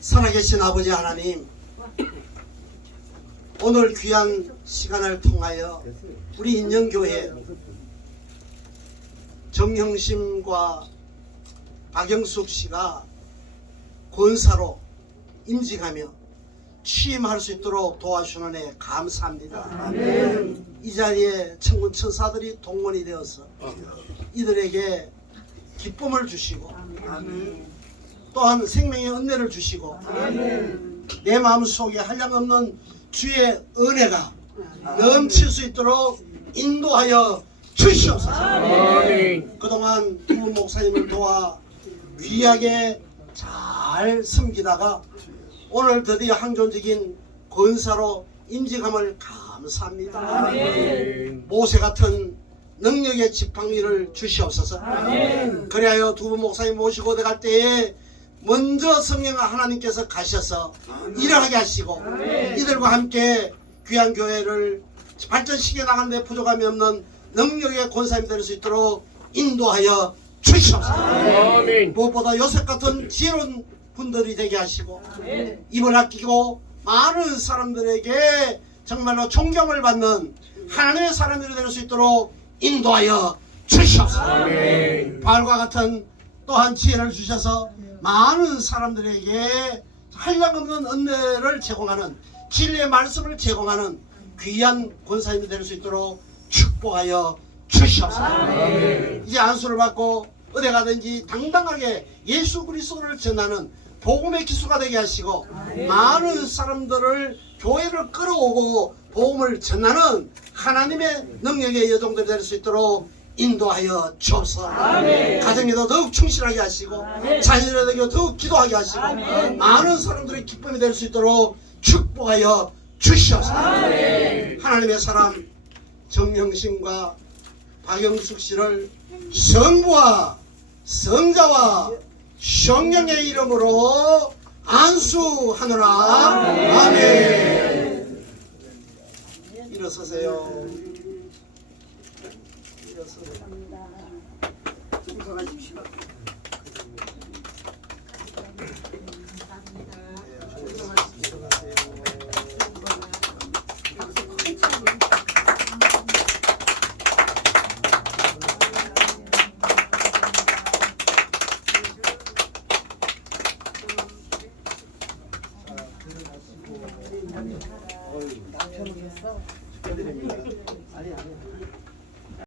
살아계신 아버지 하나님 오늘 귀한 시간을 통하여 우리 인연교회 정형심과 박영숙 씨가 권사로 임직하며 취임할 수 있도록 도와주는 애 감사합니다. 이 자리에 천군 천사들이 동원이 되어서 이들에게 기쁨을 주시고 또한 생명의 은혜를 주시고 내 마음속에 한량없는 주의 은혜가 넘칠 수 있도록 인도하여 주시옵소서. 그동안 두분 목사님을 도와 귀하게 잘 섬기다가 오늘 드디어 항존적인 권사로 임직함을 감사합니다. 모세 같은 능력의 지팡이를 주시옵소서. 그리하여 두 분 목사님 모시고 들어갈 때에 먼저 성령 하나님께서 가셔서 일어나게 하시고 이들과 함께 귀한 교회를 발전시켜 나가는 데 부족함이 없는 능력의 권사님 될 수 있도록 인도하여 주시옵소서. 무엇보다 요셉 같은 지혜로운 분들이 되게 하시고 입을 아끼고 많은 사람들에게 정말로 존경을 받는 하나님의 사람들이 될 수 있도록 인도하여 주시옵소서. 바울과 같은 또한 지혜를 주셔서 많은 사람들에게 한량없는 은혜를 제공하는 진리의 말씀을 제공하는 귀한 권사님이 될 수 있도록 축복하여 주시옵소서. 이제 안수를 받고 어디 가든지 당당하게 예수 그리스도를 전하는 복음의 기수가 되게 하시고 많은 사람들을 교회를 끌어오고 복음을 전하는 하나님의 능력의 여종들이 될 수 있도록 인도하여 주옵소서. 가정에도 더욱 충실하게 하시고 자녀들에게 더욱 기도하게 하시고 많은 사람들의 기쁨이 될 수 있도록 축복하여 주시옵소서. 하나님의 사람 정형신과 박영숙 씨를 성부와 성자와 성령의 이름으로 안수하노라. 아멘. 일어서세요. 일어서세요. 축하드립니다.